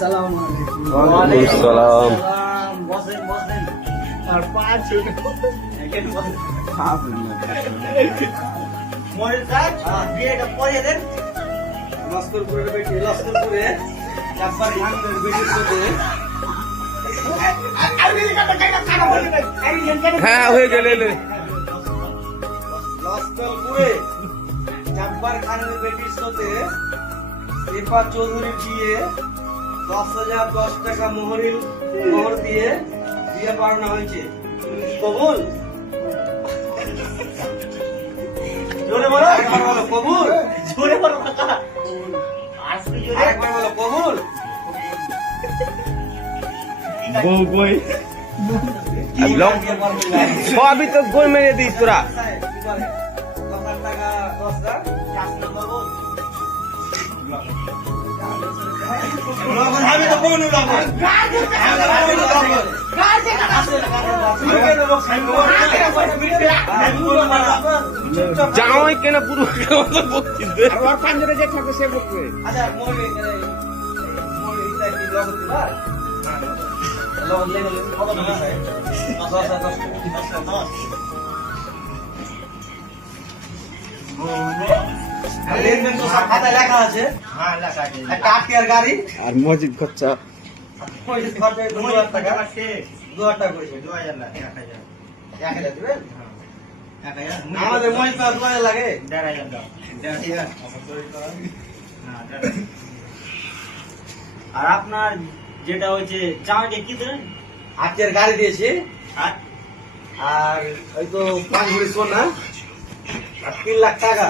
সালাম। বসেন বসেন। আর পাঁচ মনির সাহেব বিয়েটা পড়িয়ে দেন। লস্করপুরের বেটি লস্করপুরে চাপার খানের বেটির সাথে হ্যাঁ হয়ে গেল লস্করপুরে চাপার খানের বেটির সাথে রেফা চৌধুরীর বিয়ে 10,010 টাকা মোহর দিয়ে বিয়ে পড়ানো হয়েছে। কবুল? জোরে বলো, একবার বলো কবুল। জোরে বলো কাকা, আজকে জোরে একবার বলো কবুল। বউ কই সবই তো গোল মেরে দিস তোরা। 10,000 টাকা 10টা 5 নম্বর বল। লগন আমি তো কোন লগন জামাই কেনা পুরো পাঞ্জরে যে থাকবে সে বকবে। আচ্ছা মোরে মোরে ইটা কি লগন দিবা লগন লেগে কত টাকা হয় 10 লেনদেন তো সব খাতায় লেখা আছে। হ্যাঁ লেখা আছে। একটা আটকের গাড়ি আর মসজিদ খরচা ওই যে খরচা 2,000 টাকা 2,000 টাকা করেছে 2,000 না 1,000 1,000 দিবেন। আমাদের মহিলা 2,000 লাগে 1,500 দাও 1,500। আর আপনার যেটা হচ্ছে জামাইকে কি দেন? আজকের গাড়ি দিয়েছি আর আর ওই তো 5 ভরি সোনা আর 3 লাখ টাকা।